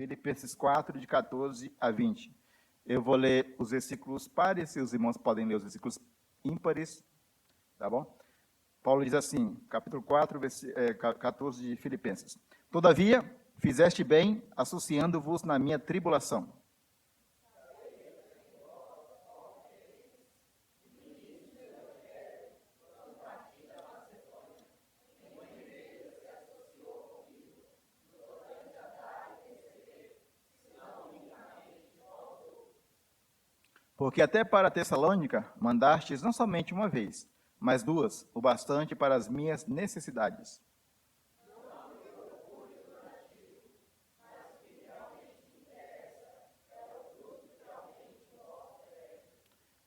Filipenses 4, de 14 a 20. Eu vou ler os versículos pares, e os irmãos podem ler os versículos ímpares, tá bom? Paulo diz assim, capítulo 4, 14 de Filipenses. Todavia, fizeste bem, associando-vos na minha tribulação. Porque até para Tessalônica mandastes não somente uma vez, mas duas, o bastante para as minhas necessidades.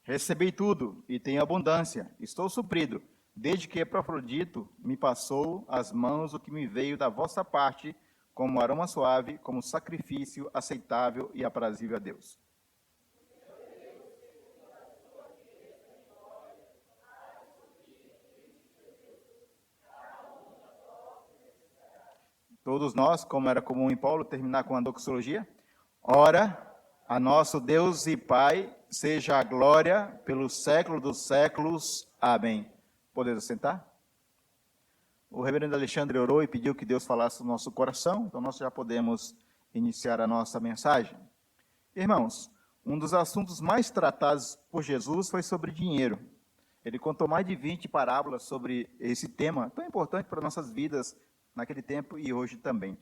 Recebi tudo e tenho abundância, estou suprido, desde que Epafrodito me passou às mãos o que me veio da vossa parte, como aroma suave, como sacrifício aceitável e aprazível a Deus. Todos nós, como era comum em Paulo, terminar com a doxologia. Ora, a nosso Deus e Pai, seja a glória pelo século dos séculos. Amém. Podemos sentar? O reverendo Alexandre orou e pediu que Deus falasse no nosso coração, então nós já podemos iniciar a nossa mensagem. Irmãos, um dos assuntos mais tratados por Jesus foi sobre dinheiro. Ele contou mais de 20 parábolas sobre esse tema, tão importante para nossas vidas naquele tempo e hoje também.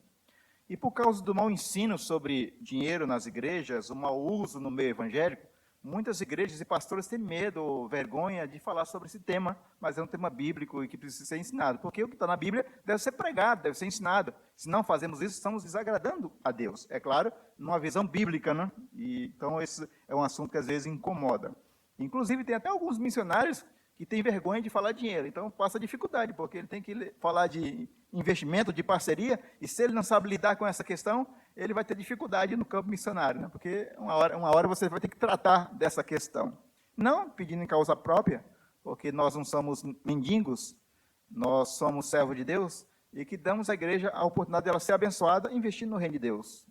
E por causa do mau ensino sobre dinheiro nas igrejas, o mau uso no meio evangélico, muitas igrejas e pastores têm medo ou vergonha de falar sobre esse tema, mas é um tema bíblico e que precisa ser ensinado, porque o que está na Bíblia deve ser pregado, deve ser ensinado. Se não fazemos isso, estamos desagradando a Deus, é claro, numa visão bíblica, né? E, então esse é um assunto que às vezes incomoda. Inclusive tem até alguns missionários que têm vergonha de falar dinheiro, então passa dificuldade, porque ele tem que falar de investimento, de parceria, e se ele não sabe lidar com essa questão, ele vai ter dificuldade no campo missionário, né? Porque uma hora você vai ter que tratar dessa questão. Não pedindo em causa própria, porque nós não somos mendigos, nós somos servos de Deus, e que damos à igreja a oportunidade dela ser abençoada investindo no reino de Deus.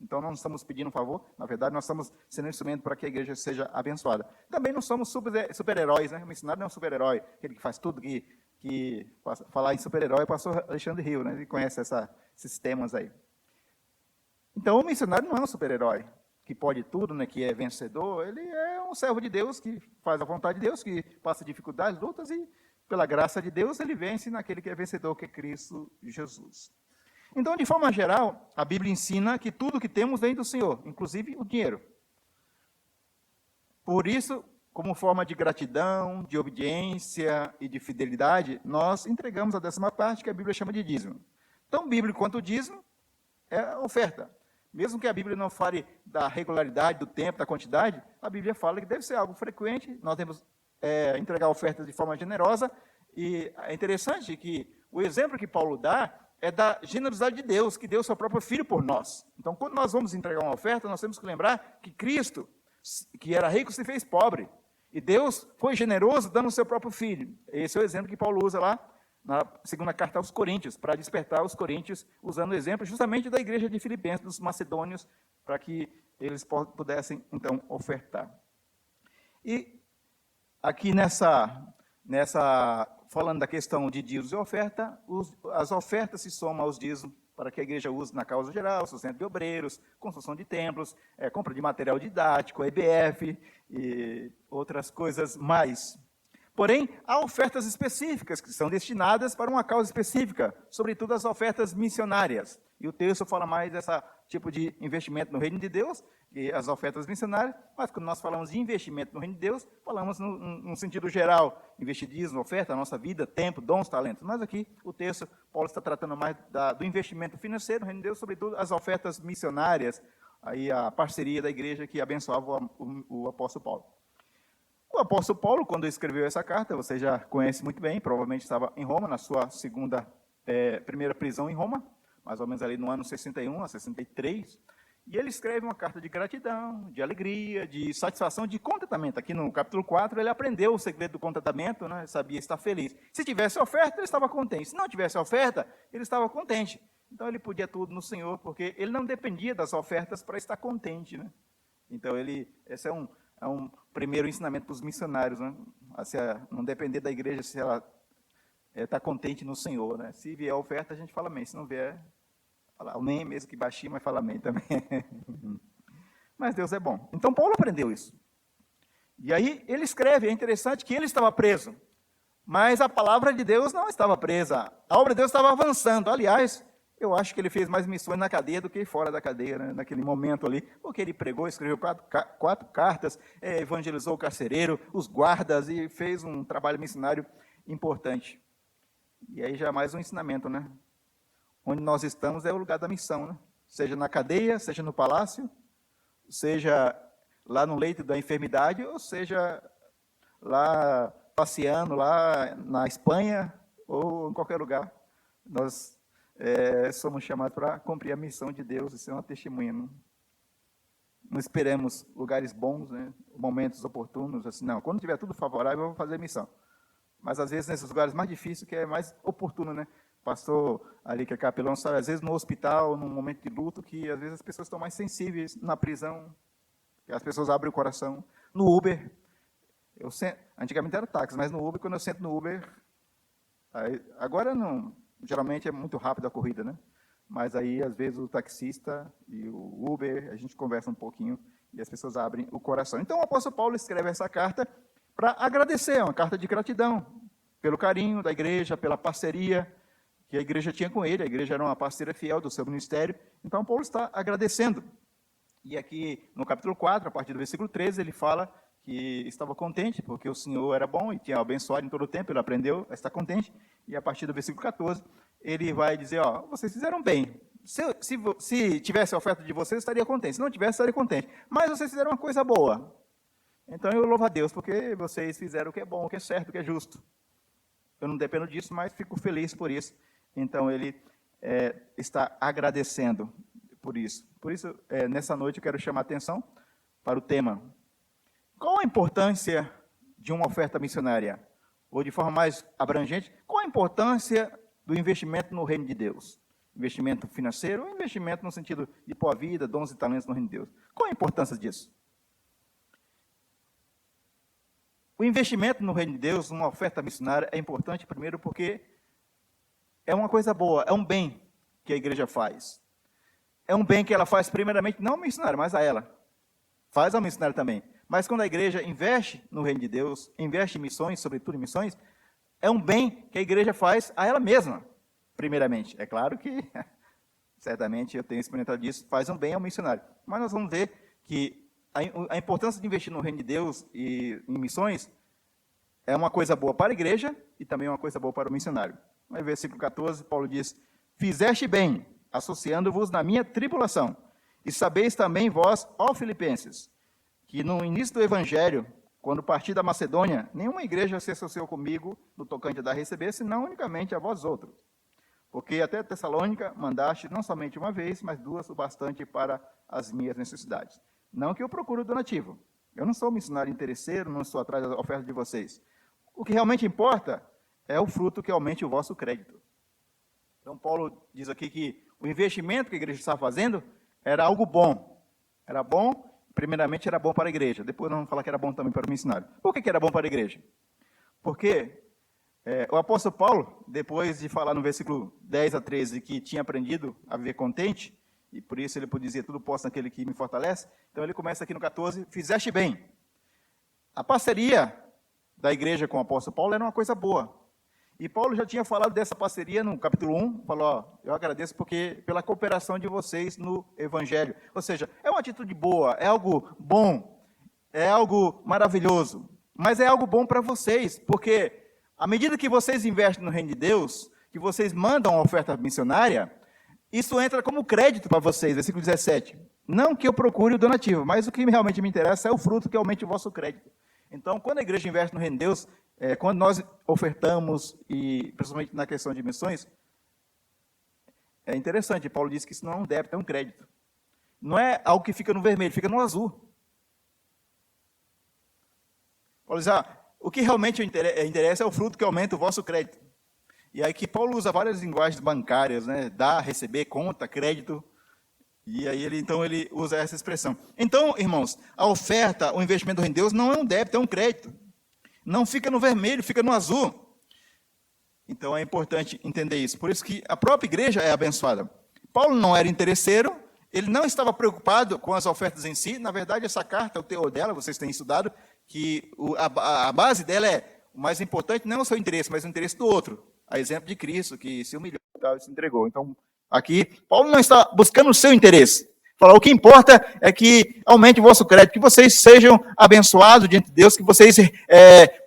Então, não estamos pedindo um favor, na verdade, nós estamos sendo um instrumento para que a igreja seja abençoada. Também não somos super-heróis, né? O missionário não é um super-herói, aquele que faz tudo, que falar em super-herói é o pastor Alexandre Rio, né? Ele conhece esses temas aí. Então, o missionário não é um super-herói, que pode tudo, né? Que é vencedor, ele é um servo de Deus, que faz a vontade de Deus, que passa dificuldades, lutas, e pela graça de Deus, ele vence naquele que é vencedor, que é Cristo Jesus. Então, de forma geral, a Bíblia ensina que tudo que temos vem do Senhor, inclusive o dinheiro. Por isso, como forma de gratidão, de obediência e de fidelidade, nós entregamos a 10ª parte, que a Bíblia chama de dízimo. Tão bíblico quanto o dízimo é a oferta. Mesmo que a Bíblia não fale da regularidade, do tempo, da quantidade, a Bíblia fala que deve ser algo frequente, nós devemos entregar ofertas de forma generosa, e é interessante que o exemplo que Paulo dá é da generosidade de Deus, que deu seu próprio Filho por nós. Então, quando nós vamos entregar uma oferta, nós temos que lembrar que Cristo, que era rico, se fez pobre. E Deus foi generoso dando o seu próprio Filho. Esse é o exemplo que Paulo usa lá na 2ª carta aos Coríntios, para despertar os coríntios, usando o exemplo justamente da igreja de Filipenses, dos macedônios, para que eles pudessem, então, ofertar. E aqui falando da questão de dízimos e oferta, as ofertas se somam aos dízimos para que a igreja use na causa geral, sustento de obreiros, construção de templos, compra de material didático, EBF e outras coisas mais. Porém, há ofertas específicas que são destinadas para uma causa específica, sobretudo as ofertas missionárias. E o texto fala mais desse tipo de investimento no reino de Deus, que as ofertas missionárias, mas quando nós falamos de investimento no reino de Deus, falamos num sentido geral, investir dízimo, oferta, a nossa vida, tempo, dons, talentos. Mas aqui o texto, Paulo está tratando mais do investimento financeiro no reino de Deus, sobretudo as ofertas missionárias, aí a parceria da igreja que abençoava o apóstolo Paulo. O apóstolo Paulo, quando escreveu essa carta, você já conhece muito bem, provavelmente estava em Roma, na sua primeira prisão em Roma, mais ou menos ali no ano 61 a 63, e ele escreve uma carta de gratidão, de alegria, de satisfação, de contentamento. Aqui no capítulo 4, ele aprendeu o segredo do contentamento, né? Sabia estar feliz. Se tivesse oferta, ele estava contente. Se não tivesse oferta, ele estava contente. Então ele podia tudo no Senhor, porque ele não dependia das ofertas para estar contente, né? Então esse é um primeiro ensinamento para os missionários, né? Assim, não depender da igreja se ela está contente no Senhor, né? Se vier oferta, a gente fala amém. Se não vier, fala amém, mesmo que baixinho, mas fala amém também. Mas Deus é bom. Então Paulo aprendeu isso. E aí ele escreve, é interessante que ele estava preso, mas a palavra de Deus não estava presa. A obra de Deus estava avançando. Aliás, eu acho que ele fez mais missões na cadeia do que fora da cadeia, né? Naquele momento ali, porque ele pregou, escreveu quatro cartas, evangelizou o carcereiro, os guardas, e fez um trabalho missionário importante. E aí já mais um ensinamento, né? Onde nós estamos é o lugar da missão, né? Seja na cadeia, seja no palácio, seja lá no leito da enfermidade, ou seja lá passeando lá na Espanha, ou em qualquer lugar. Nós somos chamados para cumprir a missão de Deus e ser uma testemunha. Não esperemos lugares bons, né? Momentos oportunos, assim, não. Quando tiver tudo favorável, eu vou fazer missão. Mas às vezes nesses lugares mais difíceis, que é mais oportuno, né? Pastor ali que é capelão, sabe, às vezes no hospital, num momento de luto, que às vezes as pessoas estão mais sensíveis, na prisão, as pessoas abrem o coração. No Uber, antigamente era táxi, mas no Uber, quando eu sento no Uber, agora não, geralmente é muito rápido a corrida, né? Mas aí, às vezes, o taxista e o Uber, a gente conversa um pouquinho e as pessoas abrem o coração. Então, o apóstolo Paulo escreve essa carta para agradecer, uma carta de gratidão pelo carinho da igreja, pela parceria que a igreja tinha com ele. A igreja era uma parceira fiel do seu ministério. Então, Paulo está agradecendo. E aqui, no capítulo 4, a partir do versículo 13, ele fala que estava contente, porque o Senhor era bom e tinha abençoado em todo o tempo, ele aprendeu a estar contente. E a partir do versículo 14, ele vai dizer, vocês fizeram bem. Se tivesse a oferta de vocês, eu estaria contente. Se não tivesse, eu estaria contente. Mas vocês fizeram uma coisa boa. Então eu louvo a Deus, porque vocês fizeram o que é bom, o que é certo, o que é justo. Eu não dependo disso, mas fico feliz por isso. Então ele está agradecendo por isso. Por isso, nessa noite eu quero chamar a atenção para o tema. Qual a importância de uma oferta missionária? Ou de forma mais abrangente, qual a importância do investimento no reino de Deus? Investimento financeiro ou investimento no sentido de pôr a vida, dons e talentos no reino de Deus? Qual a importância disso? O investimento no reino de Deus, numa oferta missionária, é importante, primeiro, porque é uma coisa boa, é um bem que a igreja faz. É um bem que ela faz, primeiramente, não ao missionário, mas a ela. Faz ao missionário também. Mas quando a igreja investe no reino de Deus, investe em missões, sobretudo em missões, é um bem que a igreja faz a ela mesma, primeiramente. É claro que, certamente, eu tenho experimentado disso, faz um bem ao missionário. Mas nós vamos ver que a importância de investir no reino de Deus e em missões é uma coisa boa para a igreja e também uma coisa boa para o missionário. No versículo 14, Paulo diz, fizeste bem, associando-vos na minha tribulação, e sabeis também vós, ó Filipenses, que no início do Evangelho, quando parti da Macedônia, nenhuma igreja se associou comigo no tocante a dar a receber, senão unicamente a vós outros. Porque até Tessalônica mandaste não somente uma vez, mas duas o bastante para as minhas necessidades. Não que eu procure o donativo. Eu não sou missionário interesseiro, não estou atrás da oferta de vocês. O que realmente importa é o fruto que aumente o vosso crédito. Então, Paulo diz aqui que o investimento que a igreja estava fazendo era algo bom. Era bom, primeiramente era bom para a igreja. Depois nós vamos falar que era bom também para o missionário. Por que era bom para a igreja? Porque o apóstolo Paulo, depois de falar no versículo 10 a 13 que tinha aprendido a viver contente, e por isso ele podia dizer, tudo posso naquele que me fortalece, então ele começa aqui no 14, fizeste bem. A parceria da igreja com o apóstolo Paulo era uma coisa boa. E Paulo já tinha falado dessa parceria no capítulo 1, falou, eu agradeço pela cooperação de vocês no Evangelho. Ou seja, é uma atitude boa, é algo bom, é algo maravilhoso, mas é algo bom para vocês, porque à medida que vocês investem no reino de Deus, que vocês mandam uma oferta missionária, isso entra como crédito para vocês, versículo 17. Não que eu procure o donativo, mas o que realmente me interessa é o fruto que aumente o vosso crédito. Então, quando a igreja investe no reino de Deus, quando nós ofertamos, e principalmente na questão de missões, é interessante, Paulo diz que isso não é um débito, é um crédito. Não é algo que fica no vermelho, fica no azul. Paulo diz, o que realmente interessa é o fruto que aumenta o vosso crédito. E aí que Paulo usa várias linguagens bancárias, né? Dar, receber, conta, crédito. E aí ele usa essa expressão. Então, irmãos, a oferta, o investimento do reino de Deus não é um débito, é um crédito. Não fica no vermelho, fica no azul. Então é importante entender isso. Por isso que a própria igreja é abençoada. Paulo não era interesseiro, ele não estava preocupado com as ofertas em si. Na verdade, essa carta, o teor dela, vocês têm estudado, que a base dela é, o mais importante não é o seu interesse, mas o interesse do outro. A exemplo de Cristo, que se humilhou e se entregou. Então, aqui, Paulo não está buscando o seu interesse. Fala, o que importa é que aumente o vosso crédito, que vocês sejam abençoados diante de Deus, que vocês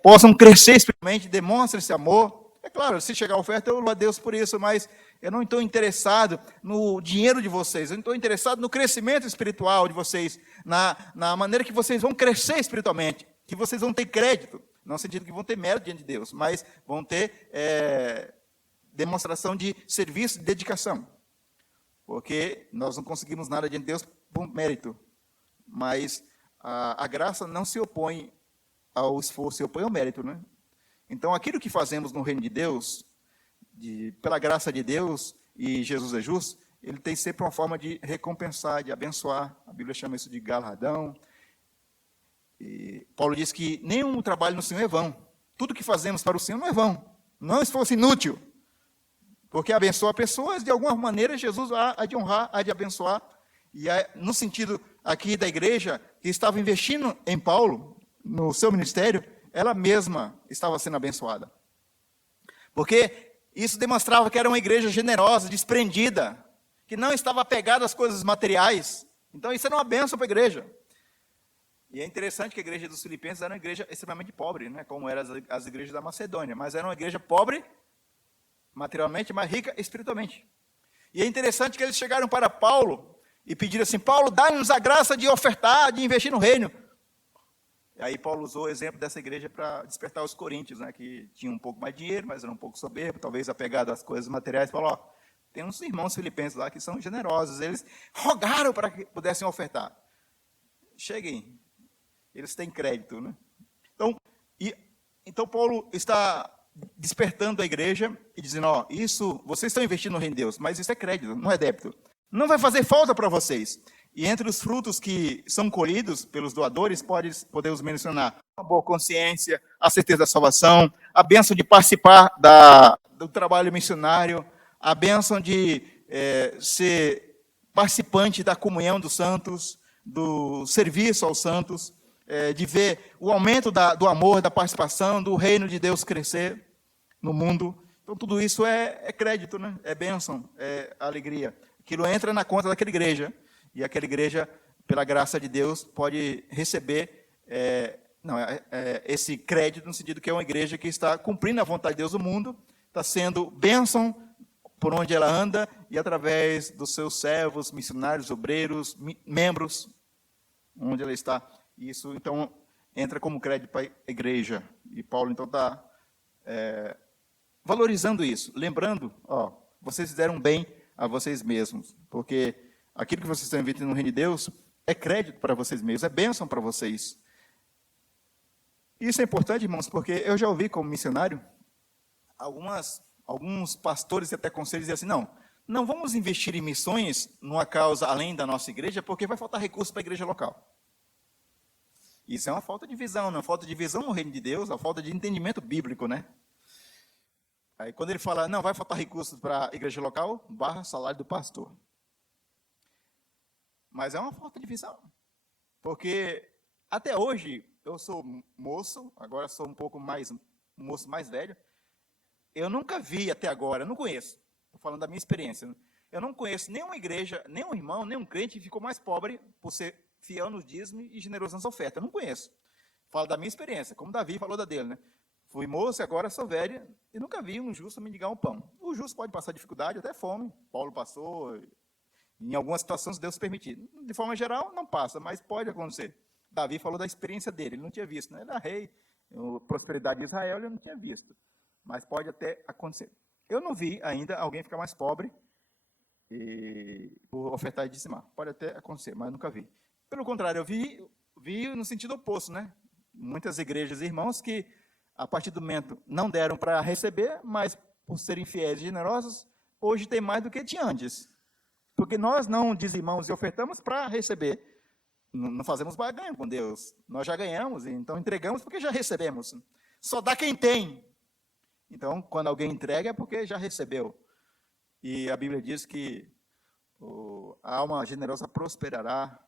possam crescer espiritualmente, demonstrem esse amor. É claro, se chegar a oferta, eu louvo a Deus por isso, mas eu não estou interessado no dinheiro de vocês, eu não estou interessado no crescimento espiritual de vocês, na maneira que vocês vão crescer espiritualmente, que vocês vão ter crédito, não no sentido que vão ter mérito diante de Deus, mas vão ter demonstração de serviço, de dedicação. Porque nós não conseguimos nada diante de Deus por mérito, mas a graça não se opõe ao esforço, se opõe ao mérito, né? Então, aquilo que fazemos no reino de Deus, pela graça de Deus, e Jesus é justo, ele tem sempre uma forma de recompensar, de abençoar. A Bíblia chama isso de galardão. E Paulo diz que nenhum trabalho no Senhor é vão. Tudo que fazemos para o Senhor não é vão. Não é um esforço inútil. Porque abençoa pessoas, de alguma maneira, Jesus há de honrar, há de abençoar. E no sentido aqui da igreja, que estava investindo em Paulo, no seu ministério, ela mesma estava sendo abençoada. Porque isso demonstrava que era uma igreja generosa, desprendida, que não estava apegada às coisas materiais. Então isso era uma bênção para a igreja. E é interessante que a igreja dos Filipenses era uma igreja extremamente pobre, né, como eram as igrejas da Macedônia, mas era uma igreja pobre materialmente, mas rica espiritualmente. E é interessante que eles chegaram para Paulo e pediram assim, Paulo, dá-nos a graça de ofertar, de investir no reino. E aí Paulo usou o exemplo dessa igreja para despertar os coríntios, né, que tinham um pouco mais de dinheiro, mas eram um pouco soberbos, talvez apegado às coisas materiais. Falou, tem uns irmãos filipenses lá que são generosos, eles rogaram para que pudessem ofertar. Cheguem, eles têm crédito, né? Então Paulo está despertando a igreja e dizendo, isso, vocês estão investindo no reino de Deus, mas isso é crédito, não é débito. Não vai fazer falta para vocês. E entre os frutos que são colhidos pelos doadores, podemos mencionar a boa consciência, a certeza da salvação, a bênção de participar do trabalho missionário, a bênção de ser participante da comunhão dos santos, do serviço aos santos, de ver o aumento do amor, da participação, do reino de Deus crescer no mundo. Então, tudo isso é crédito, né? É bênção, é alegria. Aquilo entra na conta daquela igreja, e aquela igreja, pela graça de Deus, pode receber esse crédito, no sentido que é uma igreja que está cumprindo a vontade de Deus no mundo, está sendo bênção por onde ela anda, e através dos seus servos, missionários, obreiros, membros, onde ela está. Isso, então, entra como crédito para a igreja. E Paulo, então, está valorizando isso, lembrando, vocês fizeram bem a vocês mesmos, porque aquilo que vocês estão investindo no reino de Deus é crédito para vocês mesmos, é bênção para vocês. Isso é importante, irmãos, porque eu já ouvi como missionário, alguns pastores e até conselhos dizem assim, não vamos investir em missões numa causa além da nossa igreja, porque vai faltar recurso para a igreja local. Isso é uma falta de visão, uma falta de visão no reino de Deus, uma falta de entendimento bíblico, né? Aí quando ele fala, não, vai faltar recursos para a igreja local, barra salário do pastor. Mas é uma falta de visão. Porque até hoje, eu sou moço, agora sou um moço mais velho, eu nunca vi até agora, não conheço, estou falando da minha experiência, eu não conheço nenhuma igreja, nenhum irmão, nenhum crente que ficou mais pobre por ser fiel nos dízimos e generoso nas ofertas. Eu não conheço. Falo da minha experiência, como Davi falou da dele, né? Fui moço e agora sou velho e nunca vi um justo mendigar um pão. O justo pode passar dificuldade, até fome. Paulo passou, em algumas situações Deus permitir. De forma geral, não passa, mas pode acontecer. Davi falou da experiência dele, ele não tinha visto, né? Ele era rei, a prosperidade de Israel ele não tinha visto. Mas pode até acontecer. Eu não vi ainda alguém ficar mais pobre por ofertar e dizimar. Pode até acontecer, mas nunca vi. Pelo contrário, eu vi no sentido oposto, né? Muitas igrejas e irmãos que, a partir do momento, não deram para receber, mas por serem fiéis e generosos, hoje tem mais do que tinha antes. Porque nós não dizimamos e ofertamos para receber. Não fazemos barganha com Deus. Nós já ganhamos, então entregamos porque já recebemos. Só dá quem tem. Então, quando alguém entrega é porque já recebeu. E a Bíblia diz que a alma generosa prosperará.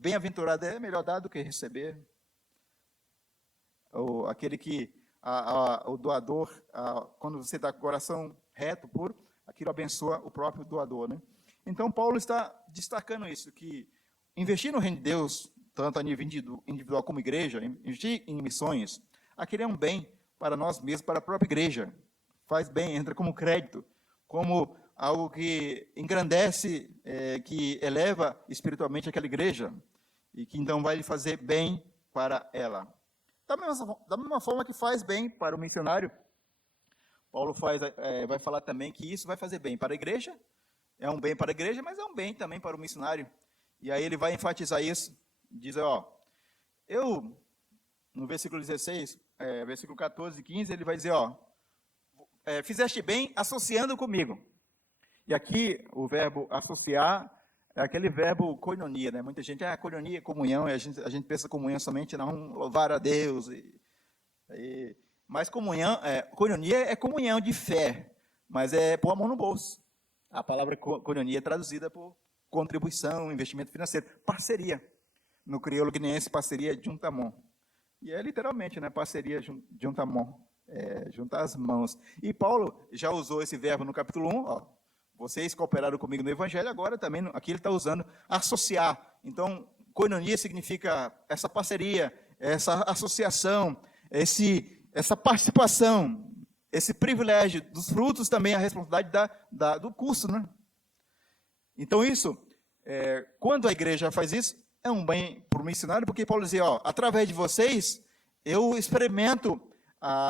Bem-aventurado é melhor dar do que receber. Aquele que, o doador, quando você dá coração reto, puro, aquilo abençoa o próprio doador, né? Então, Paulo está destacando isso, que investir no reino de Deus, tanto a nível individual como igreja, investir em missões, aquele é um bem para nós mesmos, para a própria igreja. Faz bem, entra como crédito, como algo que engrandece, que eleva espiritualmente aquela igreja, e que então vai lhe fazer bem para ela. Da mesma forma que faz bem para o missionário, Paulo vai falar também que isso vai fazer bem para a igreja, é um bem para a igreja, mas é um bem também para o missionário. E aí ele vai enfatizar isso, diz, no versículo 16, versículo 14 e 15, ele vai dizer, fizeste bem associando comigo. E aqui o verbo associar é aquele verbo koinonia, né? Muita gente, koinonia, comunhão, e a gente pensa comunhão somente, não, louvar a Deus. Mas koinonia é comunhão de fé, mas é pôr a mão no bolso. A palavra koinonia é traduzida por contribuição, investimento financeiro, parceria. No crioulo guineense, parceria juntamon. E é literalmente, né, parceria juntamon, juntar as mãos. E Paulo já usou esse verbo no capítulo 1, vocês cooperaram comigo no Evangelho, agora também, aqui ele está usando associar. Então, koinonia significa essa parceria, essa associação, essa participação, esse privilégio dos frutos, também a responsabilidade do curso, né? Então isso, quando a igreja faz isso, é um bem para o missionário, porque Paulo dizia, através de vocês, eu experimento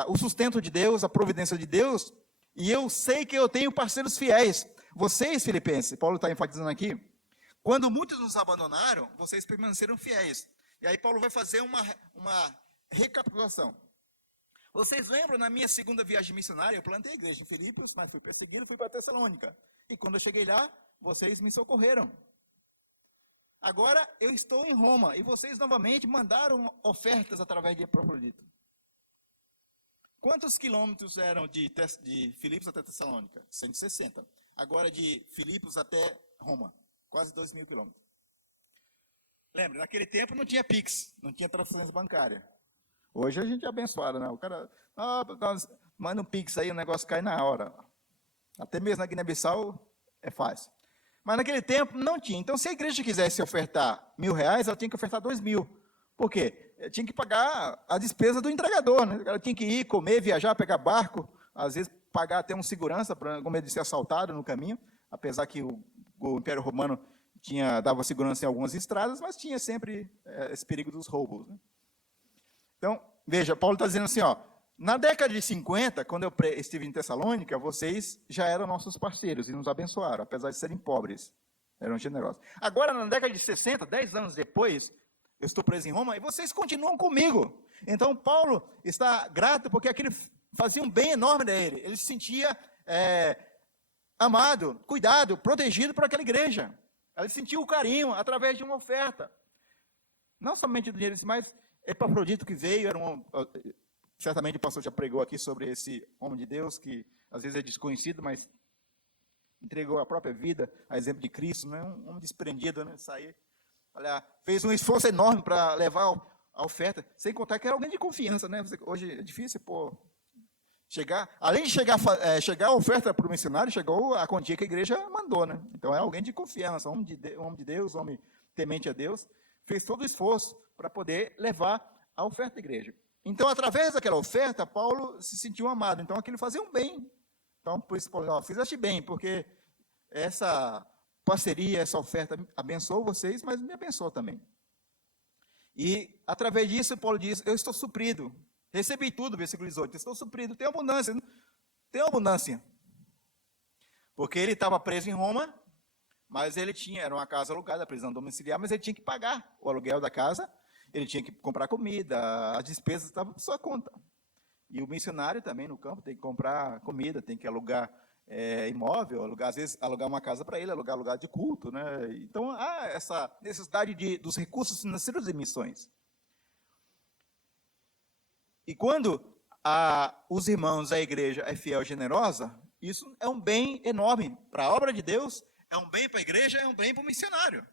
o sustento de Deus, a providência de Deus, e eu sei que eu tenho parceiros fiéis. Vocês, filipenses, Paulo está enfatizando aqui, quando muitos nos abandonaram, vocês permaneceram fiéis. E aí Paulo vai fazer uma recapitulação. Vocês lembram, na minha segunda viagem missionária, eu plantei a igreja em Filipos, mas fui perseguido, fui para Tessalônica. E quando eu cheguei lá, vocês me socorreram. Agora eu estou em Roma, e vocês novamente mandaram ofertas através de Epafrodito. Quantos quilômetros eram de Filipos até Tessalônica? 160. Agora de Filipos até Roma, quase 2.000 quilômetros. Lembra, naquele tempo não tinha Pix, não tinha transferência bancária. Hoje a gente é abençoado, né? O cara, manda um Pix aí, o negócio cai na hora. Até mesmo na Guiné-Bissau é fácil. Mas naquele tempo não tinha. Então, se a igreja quisesse ofertar R$1.000, ela tinha que ofertar 2.000. Por quê? Tinha que pagar a despesa do entregador, né? Ela tinha que ir, comer, viajar, pegar barco, às vezes pagar até um segurança, com medo de ser assaltado no caminho, apesar que o Império Romano dava segurança em algumas estradas, mas tinha sempre esse perigo dos roubos, né? Então, veja, Paulo está dizendo assim, na década de 50, quando eu estive em Tessalônica, vocês já eram nossos parceiros e nos abençoaram, apesar de serem pobres, eram generosos. Agora, na década de 60, 10 anos depois, eu estou preso em Roma e vocês continuam comigo. Então, Paulo está grato porque aquilo fazia um bem enorme a ele. Ele se sentia amado, cuidado, protegido por aquela igreja. Ele sentiu o carinho através de uma oferta. Não somente do dinheiro, mas Epafrodito que veio, certamente o pastor já pregou aqui sobre esse homem de Deus, que às vezes é desconhecido, mas entregou a própria vida, a exemplo de Cristo, né? Um homem desprendido, né? Fez um esforço enorme para levar a oferta, sem contar que era alguém de confiança, né? Hoje é difícil, além de chegar a oferta para o missionário, chegou a quantia que a igreja mandou, né? Então é alguém de confiança, um homem de Deus, um homem temente a Deus, fez todo o esforço para poder levar a oferta da igreja. Então, através daquela oferta, Paulo se sentiu amado. Então, aquilo fazia um bem. Então, por isso, Paulo, fizeste bem, porque essa parceria, essa oferta abençoou vocês, mas me abençoou também. E, através disso, Paulo diz, eu estou suprido. Recebi tudo, versículo 18, estou suprido, tenho abundância. Tenho abundância. Porque ele estava preso em Roma, mas era uma casa alugada, prisão domiciliar, mas ele tinha que pagar o aluguel da casa, ele tinha que comprar comida, as despesas estavam por sua conta. E o missionário também no campo tem que comprar comida, tem que alugar imóvel, às vezes alugar uma casa para ele, alugar lugar de culto, né? Então há essa necessidade dos recursos financeiros de missões. E quando os irmãos, a igreja é fiel e generosa, isso é um bem enorme para a obra de Deus, é um bem para a igreja, é um bem para o missionário.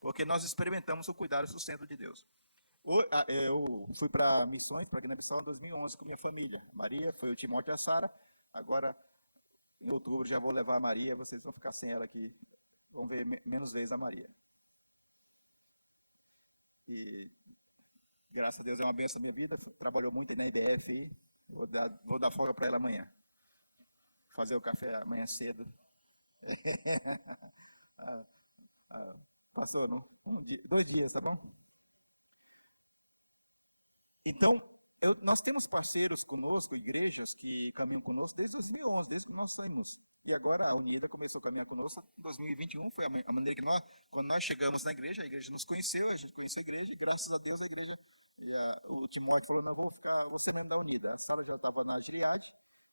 Porque nós experimentamos o cuidado e o sustento de Deus. Eu fui para missões, para Guiné-Bissau, em 2011, com minha família. Maria, foi o Timóteo e a Sara. Agora, em outubro, já vou levar a Maria, vocês vão ficar sem ela aqui. Vão ver menos vezes a Maria. E, graças a Deus, é uma bênção na minha vida. Trabalhou muito aí na IBF. Vou dar folga para ela amanhã. Fazer o café amanhã cedo. Passou, não? 2 dias, tá bom? Então, nós temos parceiros conosco, igrejas que caminham conosco desde 2011, desde que nós saímos. E agora a Unida começou a caminhar conosco em 2021, foi a maneira que quando nós chegamos na igreja, a igreja nos conheceu, a gente conheceu a igreja, e graças a Deus a igreja, o Timóteo falou, não, vou ser membro da Unida. A Sara já estava na Gileade,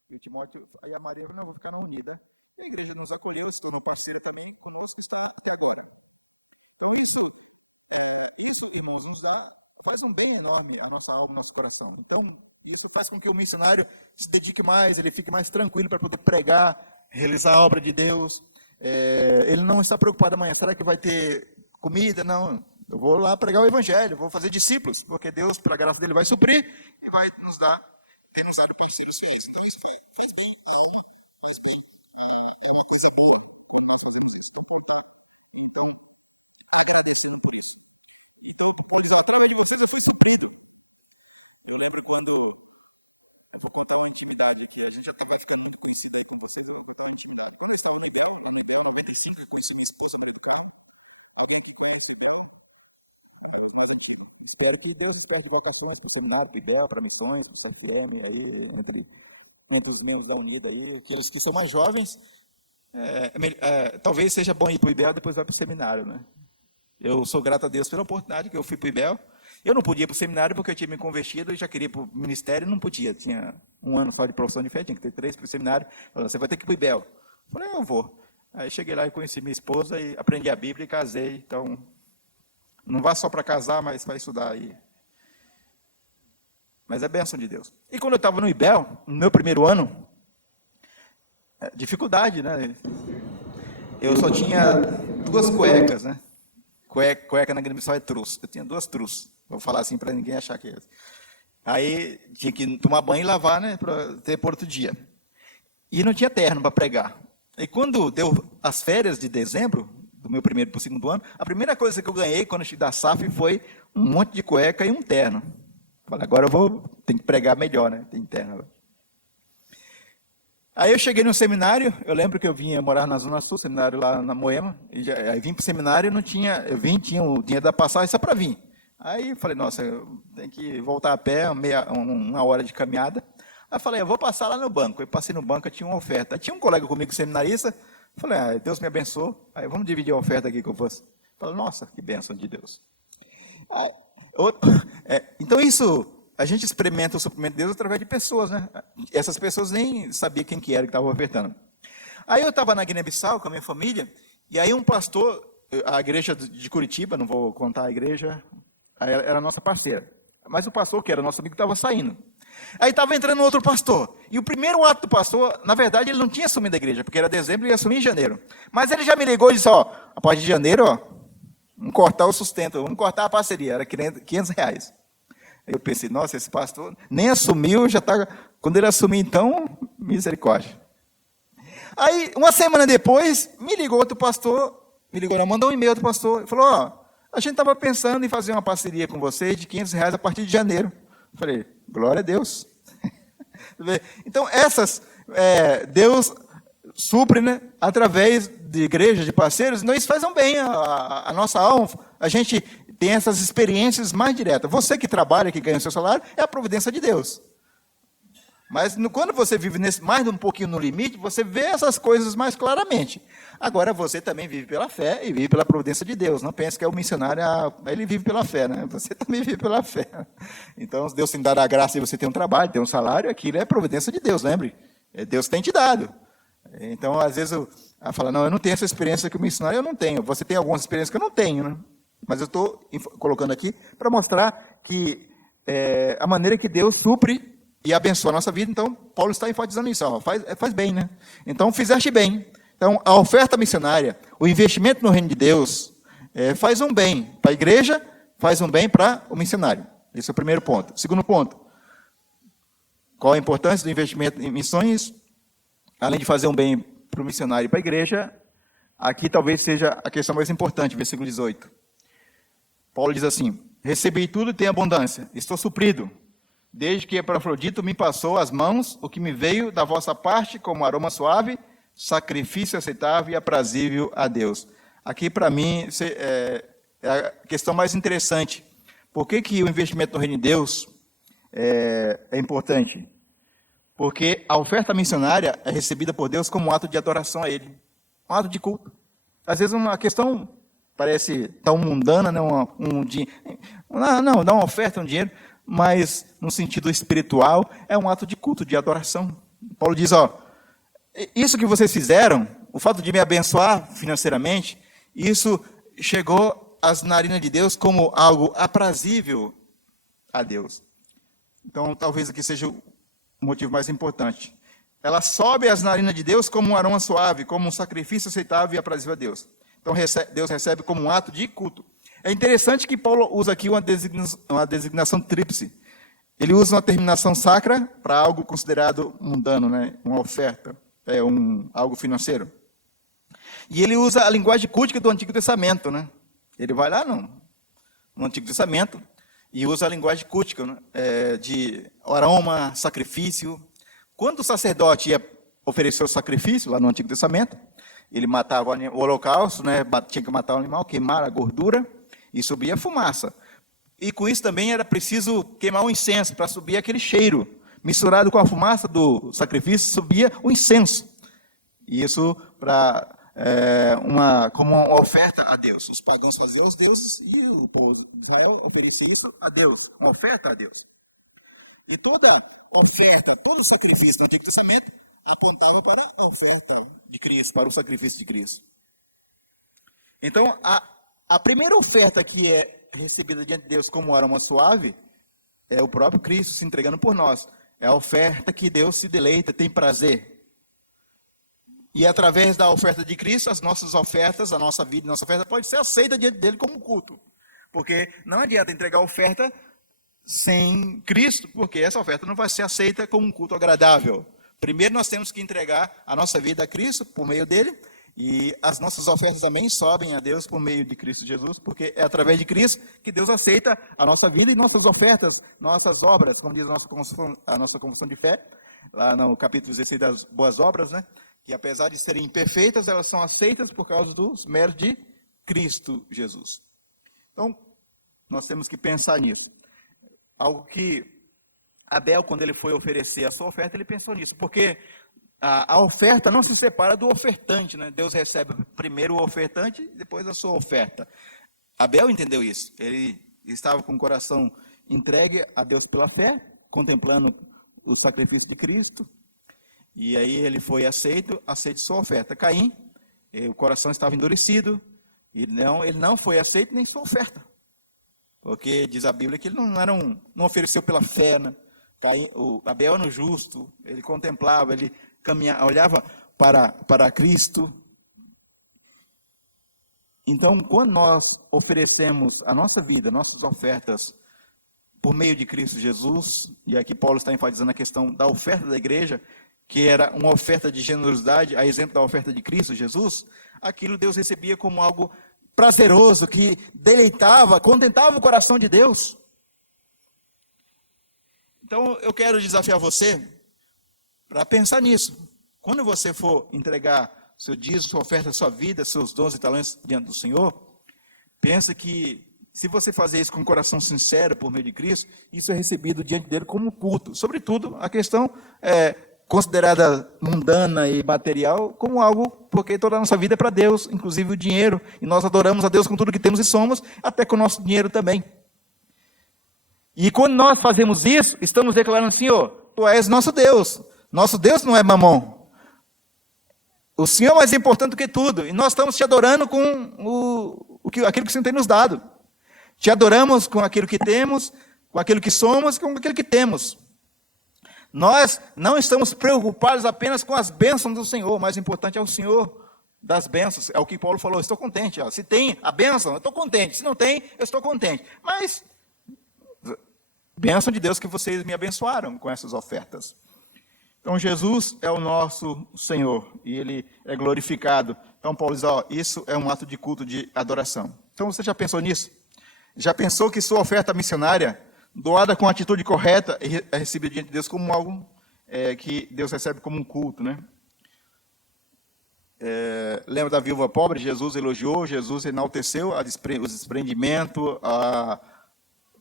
e o Timóteo, aí a Maria falou, não, vou ficar na Unida. E a igreja nos acolheu, se tornou parceira também conosco, está até agora. Então isso, irmãos, faz um bem enorme à nossa alma, ao nosso coração. Então, isso faz com que o missionário se dedique mais, ele fique mais tranquilo para poder pregar, realizar a obra de Deus. Ele não está preocupado amanhã, será que vai ter comida? Não, eu vou lá pregar o evangelho, vou fazer discípulos, porque Deus, pela graça dele, vai suprir e vai tem nos dado parceiros fiéis. Então, isso faz bem à alma, faz bem, é uma coisa boa quando nós fazemos isso. Então, Paulo está, agradecendo por isso. Então, Paulo diz, através de vocês eu fui suprido. Eu lembro quando, eu vou contar uma intimidade aqui, a gente já vai ficando muito conhecido aí com vocês, eu vou contar uma intimidade. Quando eu estava no IBEL, lá no IBEL, 95, eu conheci minha esposa, Maria do Carmo. Alguém aqui conhece o IBEL? Os mais antigos. Espero que Deus desperte vocações para o seminário, para o IBEL, para missões, para o CFM, aí, entre os membros da Unida, aí, aqueles que são mais jovens, talvez seja bom ir para o IBEL e depois vai para o seminário, né? Eu sou grato a Deus pela oportunidade que eu fui para o IBEL. Eu não podia ir para o seminário porque eu tinha me convertido e já queria ir para o ministério, não podia. Tinha 1 ano só de profissão de fé, tinha que ter 3 para o seminário. Falei, você vai ter que ir para o IBEL. Eu falei, eu vou. Aí cheguei lá e conheci minha esposa e aprendi a Bíblia e casei. Então, não vá só para casar, mas para estudar aí. Mas é bênção de Deus. E quando eu estava no IBEL, no meu primeiro ano, dificuldade, né? Eu só tinha 2 cuecas, né? Cueca na Guiné-Bissau é truz. Eu tinha 2 truz. Vou falar assim para ninguém achar que é. Aí tinha que tomar banho e lavar, né, para ter por outro dia. E não tinha terno para pregar. E quando deu as férias de dezembro, do meu primeiro para o segundo ano, a primeira coisa que eu ganhei quando eu cheguei da SAF foi um monte de cueca e um terno. Falei, agora tem que pregar melhor, né? Tem terno. Aí eu cheguei no seminário, eu lembro que eu vinha morar na Zona Sul, seminário lá na Moema, aí vim para o seminário, tinha o dinheiro da passagem só para vir. Aí eu falei, nossa, eu tenho que voltar a pé, 1 hora de caminhada. Aí eu falei, eu vou passar lá no banco. Eu passei no banco, eu tinha uma oferta. Aí tinha um colega comigo, seminarista, falei, Deus me abençoou, aí vamos dividir a oferta aqui com você. Falei, nossa, que bênção de Deus. Aí, então isso... A gente experimenta o suprimento de Deus através de pessoas, né? Essas pessoas nem sabiam quem que era que estava ofertando. Aí eu estava na Guiné-Bissau com a minha família, e aí um pastor, a igreja de Curitiba, não vou contar a igreja, era a nossa parceira. Mas o pastor, que era nosso amigo, estava saindo. Aí estava entrando outro pastor. E o primeiro ato do pastor, na verdade, ele não tinha assumido a igreja, porque era dezembro e ia assumir em janeiro. Mas ele já me ligou e disse, a partir de janeiro, vamos cortar o sustento, vamos cortar a parceria, era R$500. Eu pensei, nossa, esse pastor nem assumiu, já está... Quando ele assumir, então, misericórdia. Aí, 1 semana depois, me ligou outro pastor, mandou um e-mail outro pastor, e falou, a gente estava pensando em fazer uma parceria com vocês de R$500 a partir de janeiro. Eu falei, glória a Deus. Então, Deus supre, né, através de igrejas, de parceiros, então isso faz um bem à nossa alma, a gente tem essas experiências mais diretas. Você que trabalha, que ganha o seu salário, é a providência de Deus. Mas quando você vive mais um pouquinho no limite, você vê essas coisas mais claramente. Agora, você também vive pela fé e vive pela providência de Deus. Não pense que é o missionário, ele vive pela fé, né? Você também vive pela fé. Então, Deus tem dado a graça de você ter um trabalho, ter um salário, aquilo é providência de Deus, lembre? Deus tem te dado. Então, às vezes, fala, não, eu não tenho essa experiência que o missionário, eu não tenho. Você tem algumas experiências que eu não tenho, né? Mas eu estou colocando aqui para mostrar que a maneira que Deus supre e abençoa a nossa vida. Então, Paulo está enfatizando isso. Ó, faz bem, né? Então, fizeste bem. Então, a oferta missionária, o investimento no reino de Deus, faz um bem para a igreja, faz um bem para o missionário. Esse é o primeiro ponto. Segundo ponto, qual a importância do investimento em missões? Além de fazer um bem para o missionário e para a igreja, aqui talvez seja a questão mais importante, versículo 18. Paulo diz assim, recebi tudo e tenho abundância, estou suprido, desde que Epafrodito me passou as mãos, o que me veio da vossa parte como aroma suave, sacrifício aceitável e aprazível a Deus. Aqui, para mim, é a questão mais interessante. Por que o investimento no reino de Deus é importante? Porque a oferta missionária é recebida por Deus como um ato de adoração a Ele, um ato de culto. Às vezes uma questão parece tão mundana, né? Não, dá uma oferta, um dinheiro, mas no sentido espiritual é um ato de culto, de adoração. Paulo diz, isso que vocês fizeram, o fato de me abençoar financeiramente, isso chegou às narinas de Deus como algo aprazível a Deus. Então, talvez aqui seja o motivo mais importante. Ela sobe às narinas de Deus como um aroma suave, como um sacrifício aceitável e aprazível a Deus. Então, Deus recebe como um ato de culto. É interessante que Paulo usa aqui uma designação tríplice. Ele usa uma terminação sacra para algo considerado mundano, né? Uma oferta, algo financeiro. E ele usa a linguagem cultica do Antigo Testamento, né? Ele vai lá no Antigo Testamento e usa a linguagem cultica, né? De aroma, sacrifício. Quando o sacerdote ia oferecer o sacrifício, lá no Antigo Testamento, ele matava o holocausto, né? Tinha que matar o animal, queimar a gordura e subia a fumaça. E com isso também era preciso queimar um incenso para subir aquele cheiro. Misturado com a fumaça do sacrifício, subia o incenso. E isso como uma oferta a Deus. Os pagãos faziam aos deuses e o povo de Israel oferecia isso a Deus, uma oferta a Deus. E toda oferta, todo sacrifício no Antigo Testamento apontava para a oferta de Cristo, para o sacrifício de Cristo. Então, a primeira oferta que é recebida diante de Deus como aroma suave é o próprio Cristo se entregando por nós. É a oferta que Deus se deleita, tem prazer. E através da oferta de Cristo, as nossas ofertas, a nossa vida, a nossa oferta pode ser aceita diante dele como culto. Porque não adianta entregar oferta sem Cristo, porque essa oferta não vai ser aceita como um culto agradável. Primeiro nós temos que entregar a nossa vida a Cristo por meio dele, e as nossas ofertas também sobem a Deus por meio de Cristo Jesus, porque é através de Cristo que Deus aceita a nossa vida e nossas ofertas, nossas obras, como diz a nossa confissão de fé, lá no capítulo 16 das boas obras, né? Que apesar de serem imperfeitas, elas são aceitas por causa dos méritos de Cristo Jesus. Então, nós temos que pensar nisso. Algo que Abel, quando ele foi oferecer a sua oferta, ele pensou nisso, porque a oferta não se separa do ofertante, né? Deus recebe primeiro o ofertante e depois a sua oferta. Abel entendeu isso. Ele estava com o coração entregue a Deus pela fé, contemplando o sacrifício de Cristo, e aí ele foi aceite sua oferta. Caim, o coração estava endurecido, e ele não foi aceito nem sua oferta, porque diz a Bíblia que ele não ofereceu pela fé, né? Abel era justo, ele contemplava, ele olhava para Cristo. Então, quando nós oferecemos a nossa vida, nossas ofertas, por meio de Cristo Jesus, e aqui Paulo está enfatizando a questão da oferta da igreja, que era uma oferta de generosidade, a exemplo da oferta de Cristo Jesus, aquilo Deus recebia como algo prazeroso, que deleitava, contentava o coração de Deus. Então, eu quero desafiar você para pensar nisso. Quando você for entregar seu dízimo, sua oferta, sua vida, seus dons e talentos diante do Senhor, pense que Se você fazer isso com um coração sincero por meio de Cristo, isso é recebido diante dele como culto. Sobretudo, a questão é considerada mundana e material como algo, porque toda a nossa vida é para Deus, inclusive o dinheiro, e nós adoramos a Deus com tudo que temos e somos, até com o nosso dinheiro também. E quando nós fazemos isso, estamos declarando, Senhor, Tu és nosso Deus não é mamon. O Senhor é mais importante do que tudo, e nós estamos te adorando com aquilo que o Senhor tem nos dado. Te adoramos com aquilo que temos, com aquilo que somos, com aquilo que temos. Nós não estamos preocupados apenas com as bênçãos do Senhor, o mais importante é o Senhor das bênçãos. É o que Paulo falou, estou contente. Ó. Se tem a bênção, eu estou contente. Se não tem, eu estou contente. Mas, bênção de Deus que vocês me abençoaram com essas ofertas. Então, Jesus é o nosso Senhor, e Ele é glorificado. Então, Paulo diz, ó, isso é um ato de culto, de adoração. Então, você já pensou nisso? Já pensou que sua oferta missionária, doada com a atitude correta, é recebida diante de Deus como algo que Deus recebe como um culto, né? Lembra da viúva pobre? Jesus elogiou, Jesus enalteceu o desprendimento, a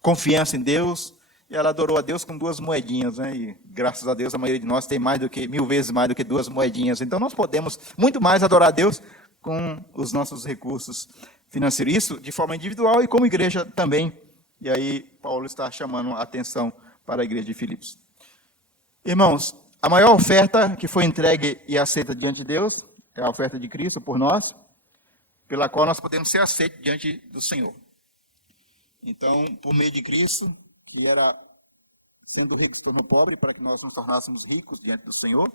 confiança em Deus, e ela adorou a Deus com 2 moedinhas, né? E graças a Deus a maioria de nós tem 1000 vezes mais do que 2 moedinhas. Então nós podemos muito mais adorar a Deus com os nossos recursos financeiros, isso de forma individual e como igreja também. E aí Paulo está chamando a atenção para a igreja de Filipos. Irmãos, a maior oferta que foi entregue e aceita diante de Deus é a oferta de Cristo por nós, pela qual nós podemos ser aceitos diante do Senhor. Então, por meio de Cristo, que era, sendo rico, se tornou pobre, para que nós nos tornássemos ricos diante do Senhor,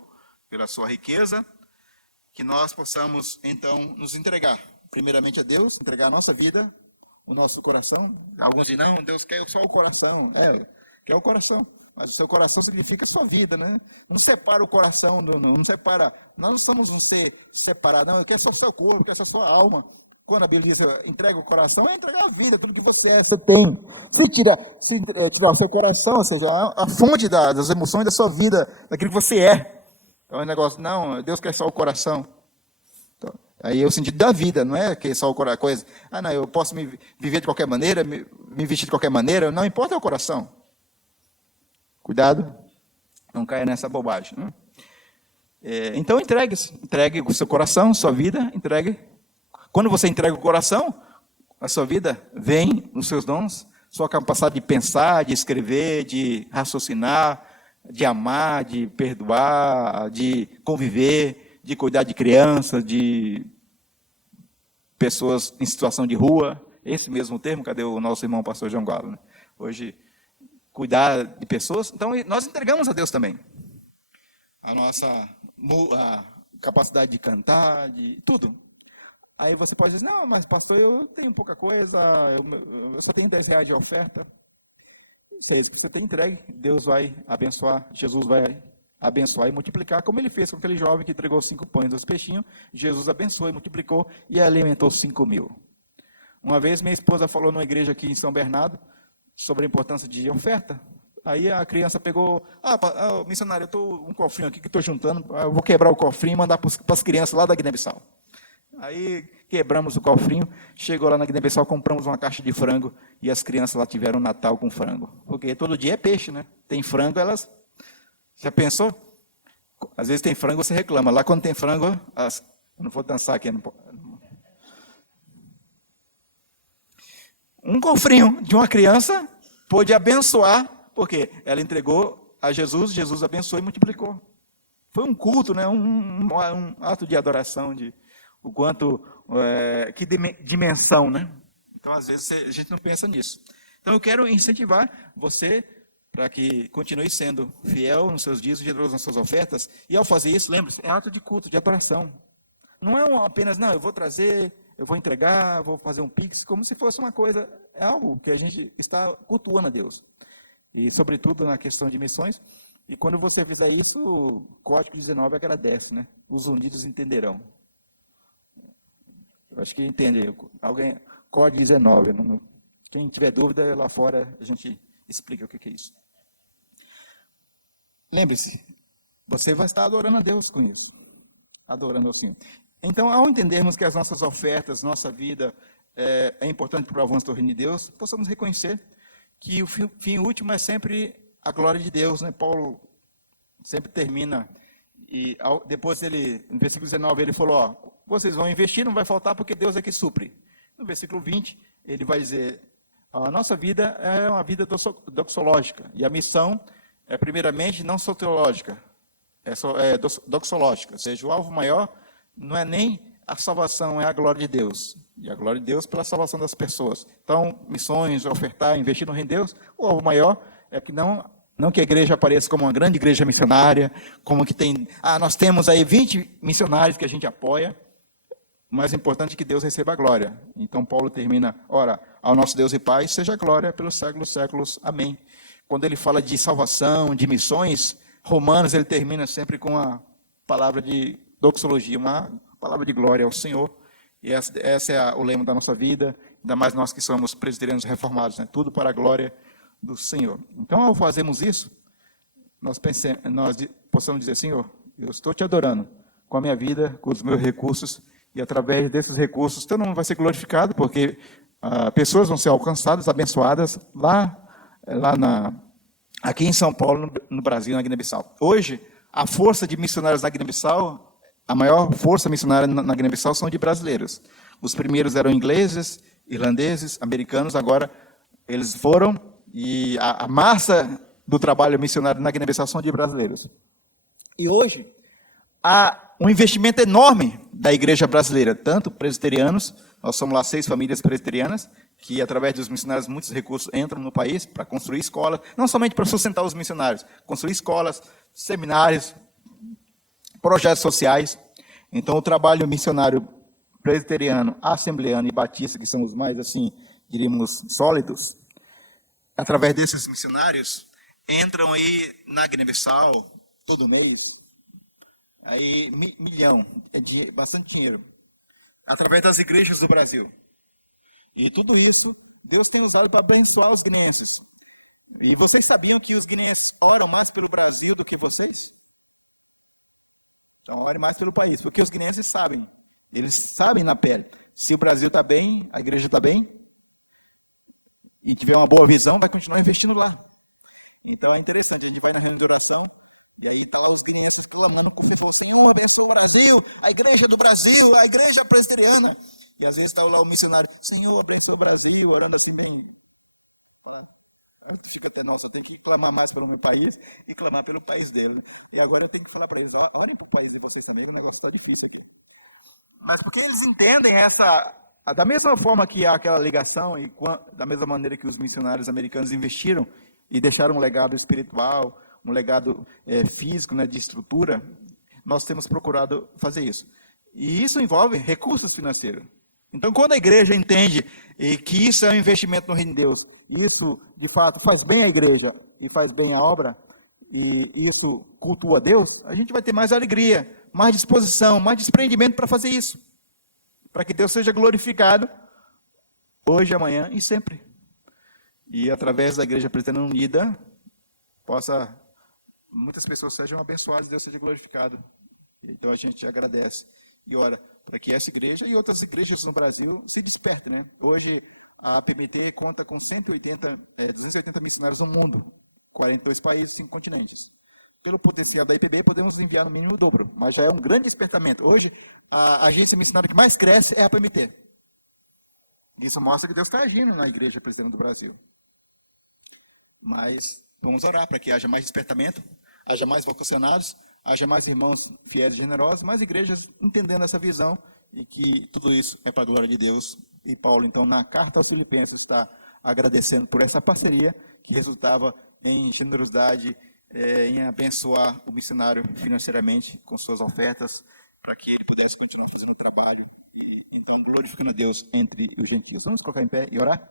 pela sua riqueza, que nós possamos, então, nos entregar, primeiramente a Deus, entregar a nossa vida, o nosso coração. Alguns dizem, não, Deus quer só o coração. Quer o coração, mas o seu coração significa a sua vida, né? Não separa o coração, não separa, nós não somos um ser separado, não, eu quero só o seu corpo, eu quero só a sua alma. Quando a Bíblia diz, entrega o coração, é entregar a vida, tudo que você é, você tem. Se tirar o seu coração, ou seja, a fonte das emoções da sua vida, daquilo que você é. Então é um negócio, não, Deus quer só o coração. Então, aí é o sentido da vida, não é que só o coisa. Não, eu posso me viver de qualquer maneira, me vestir de qualquer maneira, não importa o coração. Cuidado, não caia nessa bobagem. Né? Então entregue o seu coração, sua vida, entregue. Quando você entrega o coração, a sua vida vem nos seus dons, sua capacidade de pensar, de escrever, de raciocinar, de amar, de perdoar, de conviver, de cuidar de crianças, de pessoas em situação de rua. Esse mesmo termo, cadê o nosso irmão pastor João Galo? Né? Hoje, cuidar de pessoas. Então, nós entregamos a Deus também. A nossa capacidade de cantar, de tudo. Aí você pode dizer, não, mas pastor, eu tenho pouca coisa, eu só tenho R$10 de oferta. Se é isso que você tem entregue, Deus vai abençoar, Jesus vai abençoar e multiplicar, como ele fez com aquele jovem que entregou 5 pães e 2 peixinhos, Jesus abençoou e multiplicou e alimentou 5.000. Uma vez minha esposa falou numa igreja aqui em São Bernardo, sobre a importância de oferta. Aí a criança pegou, missionário, eu estou um cofrinho aqui que estou juntando, eu vou quebrar o cofrinho e mandar para as crianças lá da Guiné-Bissau. Aí quebramos o cofrinho, chegou lá na Guiné-Bissau, compramos uma caixa de frango e as crianças lá tiveram Natal com frango. Porque todo dia é peixe, né? Tem frango, elas... Já pensou? Às vezes tem frango, você reclama. Lá quando tem frango, eu não vou dançar aqui. Um cofrinho de uma criança pôde abençoar, porque ela entregou a Jesus, Jesus abençoou e multiplicou. Foi um culto, né? um ato de adoração, o quanto, que dimensão, né? Então, às vezes, a gente não pensa nisso. Então, eu quero incentivar você para que continue sendo fiel nos seus dias, generoso nas suas ofertas, e ao fazer isso, lembre-se, é ato de culto, de adoração. Não é apenas, não, eu vou trazer, eu vou entregar, vou fazer um pix, como se fosse uma coisa, é algo que a gente está cultuando a Deus. E, sobretudo, na questão de missões. E quando você fizer isso, o Código 19 agradece, né? Os unidos entenderão. Eu acho que entende. Alguém, Código 19. Quem tiver dúvida, lá fora a gente explica o que é isso. Lembre-se, você vai estar adorando a Deus com isso. Adorando ao Senhor. Então, ao entendermos que as nossas ofertas, nossa vida, é importante para o avanço do reino de Deus, possamos reconhecer que o fim último é sempre a glória de Deus, né? Paulo sempre termina, e depois ele, no versículo 19, ele falou, ó, vocês vão investir, não vai faltar, porque Deus é que supre. No versículo 20, ele vai dizer, a nossa vida é uma vida doxológica, e a missão é, primeiramente, não soteriológica, é doxológica, ou seja, o alvo maior não é nem a salvação, é a glória de Deus, e a glória de Deus pela salvação das pessoas. Então, missões, ofertar, investir no reino de Deus, o alvo maior é que não que a igreja apareça como uma grande igreja missionária, como que tem, nós temos aí 20 missionários que a gente apoia, mas é importante que Deus receba a glória. Então, Paulo termina, ora, ao nosso Deus e Pai, seja a glória pelos séculos, séculos. Amém. Quando ele fala de salvação, de missões, Romanos, ele termina sempre com a palavra de doxologia, uma palavra de glória ao Senhor. E essa é o lema da nossa vida, ainda mais nós que somos presbiterianos reformados, né? Tudo para a glória do Senhor. Então, ao fazermos isso, nós possamos dizer, Senhor, eu estou te adorando com a minha vida, com os meus recursos, e através desses recursos, todo mundo vai ser glorificado, porque pessoas vão ser alcançadas, abençoadas, aqui em São Paulo, no Brasil, na Guiné-Bissau. Hoje, a força de missionários na Guiné-Bissau, a maior força missionária na Guiné-Bissau são de brasileiros. Os primeiros eram ingleses, irlandeses, americanos, agora eles foram, e a massa do trabalho missionário na Guiné-Bissau são de brasileiros. E hoje, há um investimento enorme da igreja brasileira, tanto presbiterianos, nós somos lá 6 famílias presbiterianas, que através dos missionários muitos recursos entram no país para construir escolas, não somente para sustentar os missionários, construir escolas, seminários, projetos sociais. Então, o trabalho missionário presbiteriano, assembleano e batista, que são os mais, assim, diríamos, sólidos, através desses missionários, entram aí na Guiné-Bissau, todo mês, aí milhão, bastante dinheiro, através das igrejas do Brasil. E tudo isso, Deus tem usado para abençoar os guineenses. E vocês sabiam que os guineenses oram mais pelo Brasil do que vocês? Então, ore mais pelo país, porque os guineenses sabem, eles sabem na pele. Se o Brasil está bem, a igreja está bem, e tiver uma boa visão, vai continuar investindo lá. Então, é interessante, a gente vai na reunião de oração, e aí está lá os guineenses clamando com fervor, Senhor, abençoa o Brasil, a igreja do Brasil, a igreja presbiteriana. E às vezes está lá o missionário, Senhor, abençoa o Brasil, orando assim bem. Fica até, nossa, eu tenho que clamar mais pelo meu país e clamar pelo país dele. Né? E agora eu tenho que falar para eles, orem para o país de vocês também, que o negócio está difícil aqui. Mas porque eles entendem da mesma forma que há aquela ligação, e da mesma maneira que os missionários americanos investiram e deixaram um legado espiritual, um legado físico, né, de estrutura, nós temos procurado fazer isso. E isso envolve recursos financeiros. Então, quando a igreja entende que isso é um investimento no reino de Deus, isso, de fato, faz bem à igreja e faz bem à obra, e isso cultua a Deus, a gente vai ter mais alegria, mais disposição, mais desprendimento para fazer isso. Para que Deus seja glorificado hoje, amanhã e sempre. E através da Igreja Presbiteriana Unida, muitas pessoas sejam abençoadas, Deus seja glorificado. Então a gente agradece e ora para que essa igreja e outras igrejas no Brasil se despertem, né? Hoje a PMT conta com 280 missionários no mundo, 42 países, 5 continentes. Pelo potencial da IPB, podemos enviar no mínimo o dobro, mas já é um grande despertamento. Hoje, a agência missionária que mais cresce é a PMT. Isso mostra que Deus está agindo na Igreja Presbiteriana do Brasil. Mas vamos orar para que haja mais despertamento, haja mais vocacionados, haja mais irmãos fiéis e generosos, mais igrejas entendendo essa visão e que tudo isso é para a glória de Deus. E Paulo, então, na carta aos Filipenses, está agradecendo por essa parceria que resultava em generosidade, em abençoar o missionário financeiramente com suas ofertas, para que ele pudesse continuar fazendo o trabalho, e então glorificando a Deus entre os gentios. Vamos colocar em pé e orar?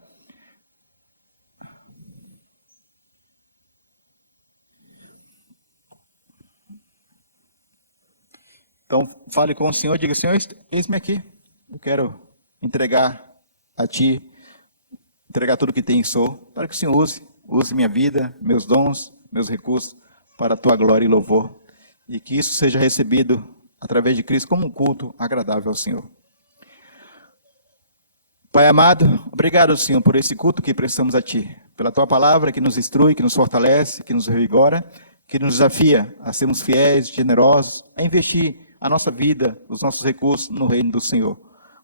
Então, fale com o Senhor, diga, Senhor, eis-me aqui, eu quero entregar a Ti, entregar tudo que tenho e sou, para que o Senhor use minha vida, meus dons, meus recursos, para a Tua glória e louvor, e que isso seja recebido através de Cristo como um culto agradável ao Senhor. Pai amado, obrigado, Senhor, por esse culto que prestamos a Ti, pela Tua palavra que nos instrui, que nos fortalece, que nos revigora, que nos desafia a sermos fiéis, generosos, a investir a nossa vida, os nossos recursos no reino do Senhor.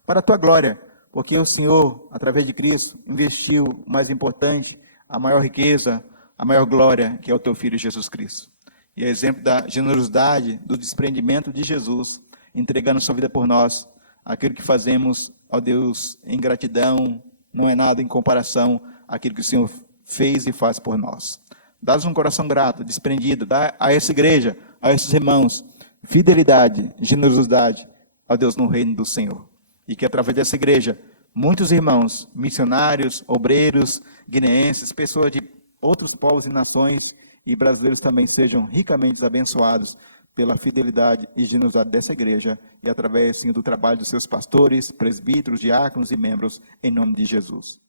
Para a Tua glória, porque o Senhor, através de Cristo, investiu o mais importante, a maior riqueza, a maior glória, que é o Teu Filho Jesus Cristo. E é exemplo da generosidade, do desprendimento de Jesus, entregando sua vida por nós. Aquilo que fazemos, ó Deus, em gratidão, não é nada em comparação àquilo que o Senhor fez e faz por nós. Dá-nos um coração grato, desprendido, dá a essa igreja, a esses irmãos, fidelidade, generosidade, ó Deus, no reino do Senhor. E que através dessa igreja, muitos irmãos, missionários, obreiros, guineenses, pessoas de outros povos e nações e brasileiros também sejam ricamente abençoados pela fidelidade e generosidade dessa igreja e através, sim, do trabalho dos seus pastores, presbíteros, diáconos e membros, em nome de Jesus.